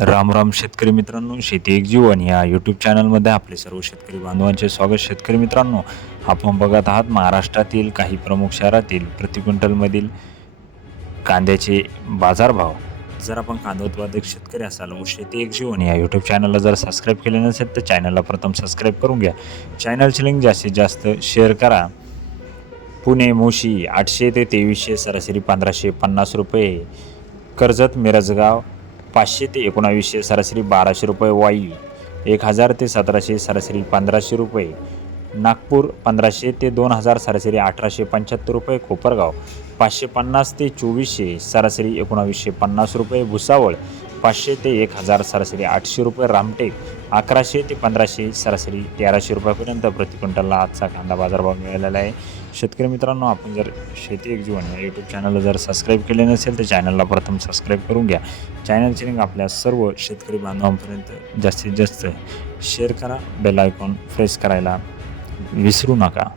राम राम शेतकरी मित्रांनो, शेती एक जीवन या यूट्यूब चॅनलमध्ये आपले सर्व शेतकरी बांधवांचे स्वागत. शेतकरी मित्रांनो, आपण बघत आहात महाराष्ट्रातील काही प्रमुख शहरातील प्रति क्विंटलमधील कांद्याचे बाजारभाव. जर आपण कांदा उत्पादक शेतकरी असाल व शेती एक जीवन या यूट्यूब चॅनलला जर सबस्क्राईब केले नसेल तर चॅनलला प्रथम सबस्क्राईब करून घ्या. चॅनलची लिंक जास्तीत जास्त शेअर करा. पुणे मोशी 800 ते 2300 सरासरी 1550 रुपये. कर्जत मिरजगाव 500 ते 1900 सरासरी 1200 रुपये. वाई 1000 ते 1700 सरासरी 1500 रुपये. नागपूर 1500 ते 2000 सरासरी 1875 रुपये. कोपरगाव 550 ते 2400 सरासरी 1950 रुपये. भुसावळ 500 ते 1000 सरासरी 800 रुपये. रामटेक 1100 ते 1500 सरासरी 1300 रुपयापर्यंत प्रति क्विंटलला आजचा कांदा बाजारभाव मिळालेला आहे. शेतकरी मित्रांनो, आपण जर शेती एक जीवन या यूट्यूब चॅनलला जर सबस्क्राईब केले नसेल तर चॅनलला प्रथम सबस्क्राईब करून घ्या. चॅनलची लिंक आपल्या सर्व शेतकरी बांधवांपर्यंत जास्तीत जास्त शेअर करा. बेल आयकॉन प्रेस करायला विसरू नका.